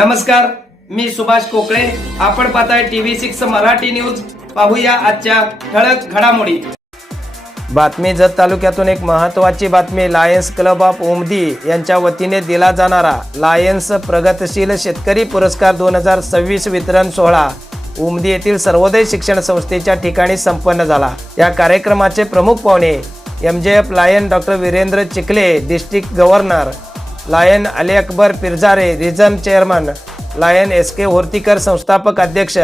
नमस्कार, मी सुभाष कोकळे. आपण पाहताय TV6 मराठी न्यूज. पाहूया आजच्या ठळक घडामोडी. बातमी जत तालुक्यातून एक महत्त्वाची बातमी. लायन्स क्लब ऑफ उमदी यांच्या वतीने दिला जाणारा लायन्स प्रगतशील शेतकरी पुरस्कार 2026 वितरण सोहळा उमदी येथील सर्वोदय शिक्षण संस्थेच्या ठिकाणी संपन्न झाला. या कार्यक्रमाचे प्रमुख पाहुणे MJF lion doctor Virendra Chikhale, district governor lion Ali Akbar Pirjare, region chairman lion SK Hortikar, संस्थापक अध्यक्ष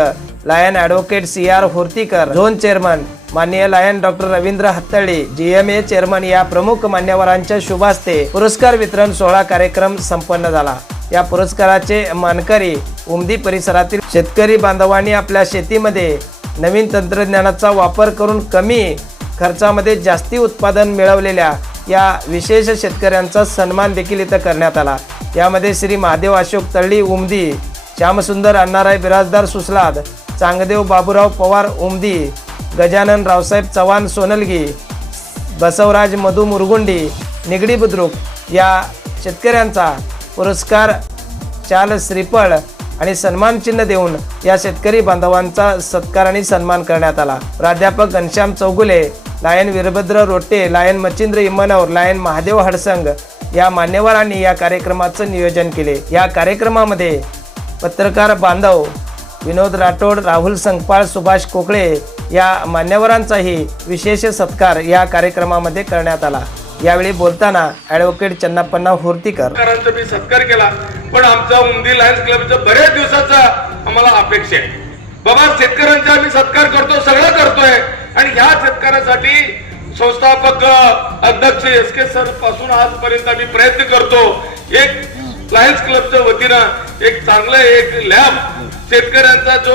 lion advocate CR Hortikar, zone chairman माननीय lion doctor Ravindra Hattali, GMA chairman या प्रमुख मान्यवरांच्या शुभ हस्ते पुरस्कार वितरण सोहळा कार्यक्रम संपन्न झाला. या पुरस्काराचे मानकरी उमदी परिसरातील शेतकरी बांधवांनी आपल्या शेतीमध्ये नवीन तंत्रज्ञानाचा वापर करून कमी खर्चामध्ये जास्ती उत्पादन मिळवलेल्या या विशेष शेतकऱ्यांचा सन्मान देखील इथं करण्यात आला. यामध्ये श्री महादेव अशोक तळ्ळी उमदी, श्यामसुंदर अण्णाराय बिराजदार सुसलाद, चांगदेव बाबूराव पवार उमदी, गजानन रावसाहेब चव्हाण सोनलगी, बसवराज मधु मुरगुंडी निगडी बुद्रुक या शेतकऱ्यांचा पुरस्कार शाल, श्रीफळ आणि सन्मान चिन्ह देऊन या शेतकरी बांधवांचा सत्कार आणि सन्मान करण्यात आला. प्राध्यापक Ghanshyam Chougule, lion Virbhadra Rote, lion Machhindra Immanwar, lion Mahadev Hadsang या मान्यवरांनी या कार्यक्रमाचं नियोजन केले. या कार्यक्रमामध्ये पत्रकार बांधव विनोद राठोड, राहुल संकपाळ, सुभाष कोकळे या मान्यवरांचाही विशेष सत्कार या कार्यक्रमामध्ये करण्यात आला. यावेळी बोलताना ॲडव्होकेट चन्नाप्पा होर्तीकर मी सत्कार केला, पण आमचा उमदी लायन्स क्लबचा बऱ्याच दिवसाचा आम्हाला अपेक्षा आहे. बाबा शेतकऱ्यांचा आम्ही सत्कार करतो, सगळं करतोय, आणि ह्या शेतकऱ्यासाठी संस्थापक अध्यक्ष SK सर पासून आजपर्यंत आम्ही प्रयत्न करतो. एक लायन्स क्लबच्या वतीनं एक चांगलं एक लॅब शेतकऱ्यांचा जो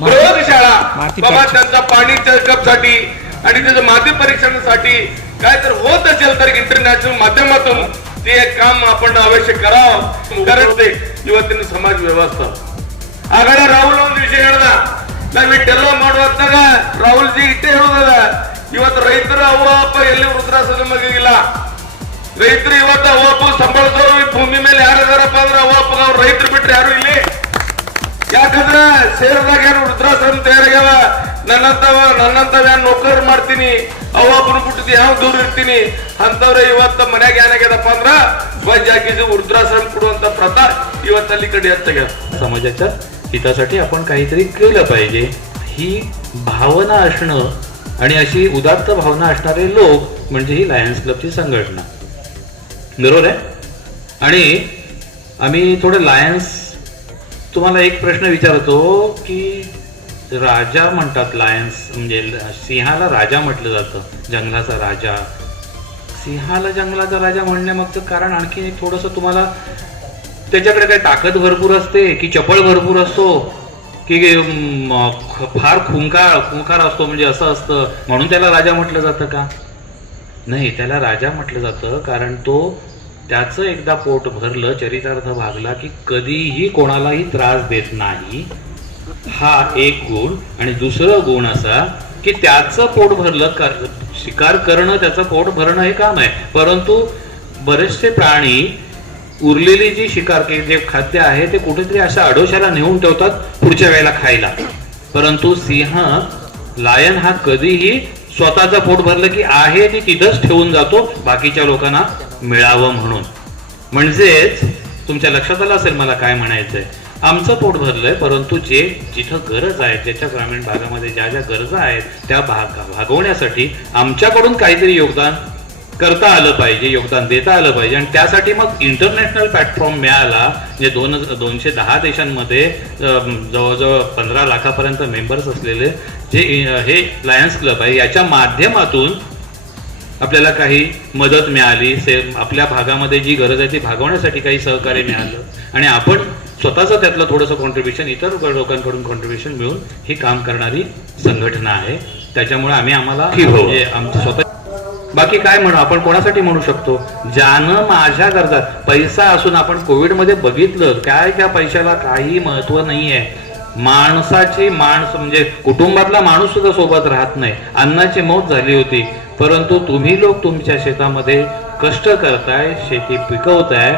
प्रयोगशाळा बाबा त्यांचा पाणी चेकअप साठी आणि त्याच्या माती परीक्षणासाठी काय तर होत असेल तर इंटरनॅशनल माध्यमातून ते एक काम आपण अवश्य करावं. कारण ते ಇವತ್ತಿನ समाज व्यवस्था ಆಗಲೇ ರಾಹುಲ್ ಒಂದು ವಿಷಯ ಹೇಳ್ದ, ನಾವು ಇಟ್ಟೆಲ್ಲ ಮಾಡುವಾಗ ರಾಹುಲ್ ಜಿ ಇಟ್ಟೆ ಹೇಳೋದ, ಇವತ್ತು ರೈತರ ಅವ್ವ ಅಪ್ಪ ಎಲ್ಲಿ ವೃದ್ಧಾಶ್ರಮ ಮಗಿಲ್ಲ. ರೈತರು ಇವತ್ತು ಅವ್ವ ಅಪ್ಪ ಸಂಬಳದವರು ಈ ಭೂಮಿ ಮೇಲೆ ಯಾರಿದಾರಪ್ಪ ಅಂದ್ರೆ ಅವ್ವ ಅಪ್ಪ ಅವ್ರು ರೈತರು ಬಿಟ್ರೆ ಯಾರು ಇಲ್ಲಿ. ಯಾಕಂದ್ರೆ ಸೇರಿದಾಗ ಏನು ವೃದ್ಧಾಶ್ರಮ ತಯಾರಾಗ್ಯಾವ. ನನ್ನಂತವ ಏನ್ ನೌಕರ್ ಮಾಡ್ತೀನಿ, ಅವ್ವ ಅಪ್ಪನ ಬಿಟ್ಟಿದ್ದು ಯಾವ ದೂರ ಇರ್ತೀನಿ ಅಂತವ್ರೆ ಇವತ್ತ ಮನ್ಯಾಗ ಏನಾಗ್ಯದಪ್ಪ ಅಂದ್ರ ವೈದ್ಯಕೀಯ ವೃದ್ಧಾಶ್ರಮ ಕೊಡುವಂತ प्रथा ಇವತ್ತು अलीकडे ಹೆಚ್ಚಾಗ್ಯದ. समाजाच्या हितासाठी आपण काहीतरी केलं पाहिजे ही भावना असणं आणि अशी उदात्त भावना असणारे लोक म्हणजे ही लायन्स क्लबची संघटना, बरोबर आहे. आणि आम्ही थोडं लायन्स, तुम्हाला एक प्रश्न विचारतो की राजा म्हणतात लायन्स म्हणजे सिंहाला राजा म्हटलं जातं, जंगलाचा राजा. सिंहाला जंगलाचा राजा म्हणण्यामागचं कारण आणखी एक थोडंसं तुम्हाला, त्याच्याकडे काय ताकद भरपूर असते की चपळ भरपूर असतो की फार खुंखार असतो म्हणजे असं असतं म्हणून त्याला राजा म्हटलं जातं का? नाही, त्याला राजा म्हटलं जातं कारण तो त्याचं एकदा पोट भरलं, चरितार्थ भागला की कधीही कोणालाही त्रास देत नाही, हा एक गुण. आणि दुसरं गुण असा की त्याचं पोट भरलं, शिकार करणं, त्याचं पोट भरणं हे काम आहे. परंतु बरेचसे प्राणी उरलेली जी शिकार के जे खाद्य आहे ते कुठेतरी अशा अडोशाला नेऊन ठेवतात पुढच्या वेळेला खायला. परंतु सिंह, लायन हा कधीही स्वतःचं पोट भरलं की आहे ती तिथंच ठेवून जातो बाकीच्या लोकांना मिळावं म्हणून. म्हणजेच तुमच्या लक्षात आलं असेल मला काय म्हणायचंय. आमचं पोट भरलंय, परंतु जे जिथं गरज आहे, ज्याच्या ग्रामीण भागामध्ये ज्या ज्या गरजा आहेत त्या भागवण्यासाठी आमच्याकडून काहीतरी योगदान करता आलं पाहिजे, योगदान देता आलं पाहिजे. आणि त्यासाठी मग इंटरनॅशनल प्लॅटफॉर्म मिळाला, जे 210 देशांमध्ये जवळजवळ 15 लाखापर्यंत मेंबर्स असलेले जे हे लायन्स क्लब आहे, याच्या माध्यमातून आपल्याला काही मदत मिळाली, आपल्या भागामध्ये जी गरज आहे ती भागवण्यासाठी काही सहकार्य मिळालं, आणि आपण स्वतःचं त्यातलं थोडंसं कॉन्ट्रीब्युशन, इतर लोकांकडून कॉन्ट्रीब्युशन मिळून ही काम करणारी संघटना आहे. त्याच्यामुळे आम्हाला म्हणजे आमची स्वतः, बाकी काय म्हणू आपण, कोणासाठी म्हणू शकतो, ज्यानं माझ्या गरजा, पैसा असून आपण कोविडमध्ये बघितलं काय त्या पैशाला काही महत्व नाहीये. माणसाची म्हणजे कुटुंबातला माणूस सुद्धा सोबत राहत नाही, अन्नाची मौत झाली होती. परंतु तुम्ही लोक तुमच्या शेतामध्ये कष्ट करताय, शेती पिकवताय,